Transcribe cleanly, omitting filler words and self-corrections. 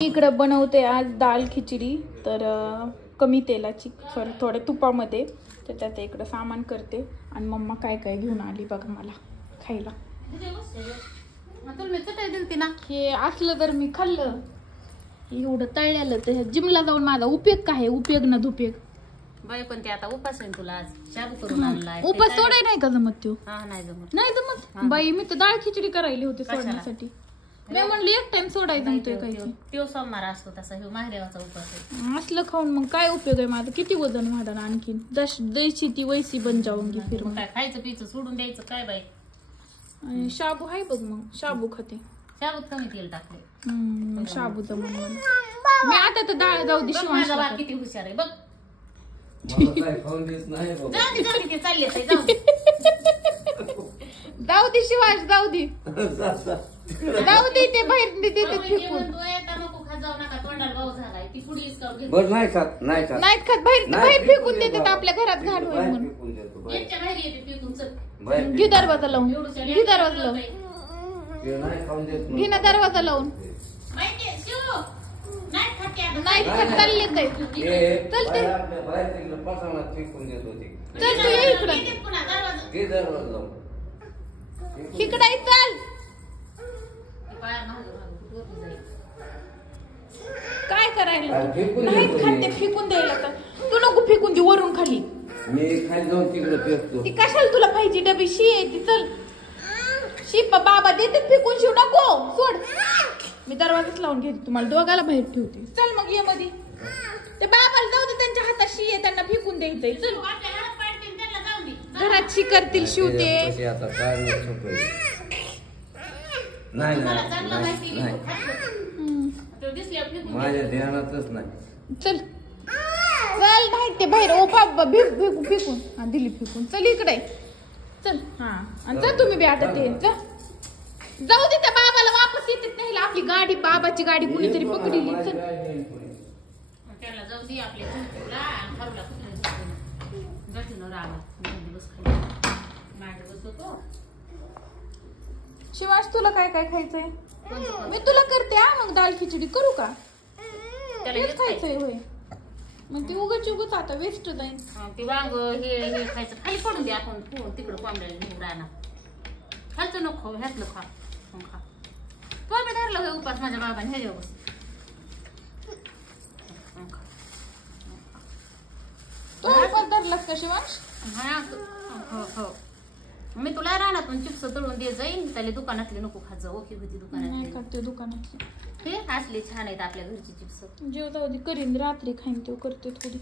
इकडे बनवते आज दाल खिचडी, तर कमी तेलाची, सॉरी थोड्या तुपामध्ये. तर त्यात इकडं सामान करते आणि मम्मा काय काय घेऊन आली बघा मला खायला. हे असलं तर मी खाल्लं, एवढं तळलेलं तर जिमला जाऊन माझा उपयोग काय आहे? उपयोग ना दुपयोग बाई. पण ते आता उपास आहे तुला, आज शाबू करून आणलाय. उपास सोडाय नाही का जमत? तो नाही जमत, नाही जमत बाई. मी तर डाळ खिचडी करायली होती सोडण्यासाठी. मी म्हणलं एक टाइम सोडायचं म्हणतोय काय तो सोमवार असतो तसा, ह्यो महादेवाचा उपास आहे. असलं खाऊन मग काय उपयोग आहे माझं? किती वजन वाढणार आणखीन? जशी ती वैसी बन जाऊंगी फिर. काय खायचं पियचं सोडून द्यायचं काय बाई? आणि शाबू आहे बघ, मग शाबू खाते. शाबूत कमी तेल टाकले. मग शाबू जमून मी आता तर डाळ जाऊ दे. माझा बाप किती हुशार आहे बघ. जाऊ दे शिवाश, जाऊ दे जाऊ दे. ते बाहेर फेकून नाहीत खात, बाहेर फेकून देतात. आपल्या घरात घाण होईल म्हणून. घे दरवाजा लावून, घे दरवाजा लावून, घे ना दरवाजा लावून. नाही खात, चालले ते. चल ते, चल तू ये इकडं, इकडं चल. काय करायला? नाही खाते, फेकून द्यायला. तर तू नको फेकून दे वरून खाली. ती कशाला तुला पाहिजे डबी? शी आहे ती. चल शी, बाबा देते फेकून. शिव नको, सोड. मी दरवाजाच लावून घेते, तुम्हाला दोघाला बाहेर ठेवते. चल मग ये मध्ये. ते बाबाला जाऊ दे, त्यांच्या हातात शी आहे, त्यांना फेकून द्यायचंय. चल, घरात शी करतील शिवते. माझ्या ध्यानातच नाही. चल चल, नाही ते बाहेर. ओ बाबा फेकून. हा दिली फेकून. चल इकडे चल. हा आणि चल तुम्ही बी आता. ते जाऊ दे, त्या बाबाला वापस येते नाही. आपली गाडी, बाबाची गाडी कुणीतरी पकडली. चल जाऊ दे आपल्या शिवाश, तुला काय काय खायचंय? मी तुला करते. मग दाल खिचडी करू का? तेच खायचंय होय. मग ते उगच आता वेस्ट जाईल. ते वांग हे खायचं खाली पडून दे. आपण तिकडं कोंबड्याला नेऊन राहणार. खायचं नको, ह्यातलं खा. तो मी धरलं उपास माझ्या बाबाने. हे जेव्हा तो पण धरलास का शिवाश? हो. मी तुला रानातून चिप्स तळून दे जाईन. त्याला दुकानातले नको खात जाऊ. ओके होती दुकानातले. दुकानातले हे असले छान आहेत आपल्या घरचे चिप्स. जेव जाऊ दे, करीन रात्री खाईन. ते करते थोडी.